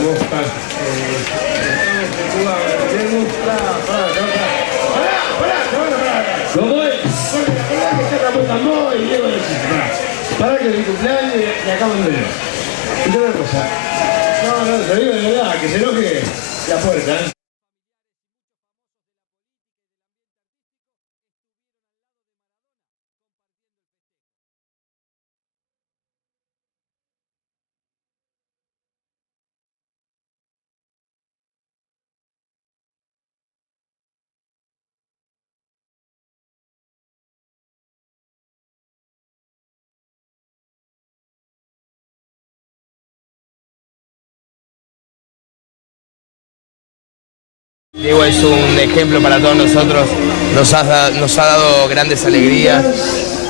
mosca. ¿Cómo es? Para que mi cumpleaños y acá me veo. Y otra cosa. No, te digo de verdad, que se enoje la puerta, ¿eh? Diego es un ejemplo para todos nosotros, nos ha dado grandes alegrías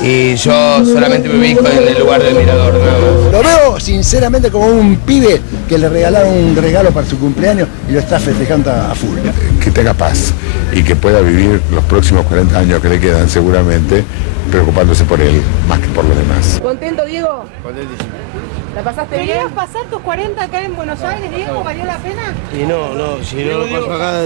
y yo solamente me ubico en el lugar del mirador, nada más. Lo veo sinceramente como un pibe que le regalaron un regalo para su cumpleaños y lo está festejando a full. Que tenga paz y que pueda vivir los próximos 40 años que le quedan seguramente preocupándose por él más que por los demás. ¿Contento, Diego? Contentísimo. ¿La pasaste bien? ¿Querías pasar tus 40 acá en Buenos Aires, Diego? ¿Valió la pena? Y no, si no lo paso acá...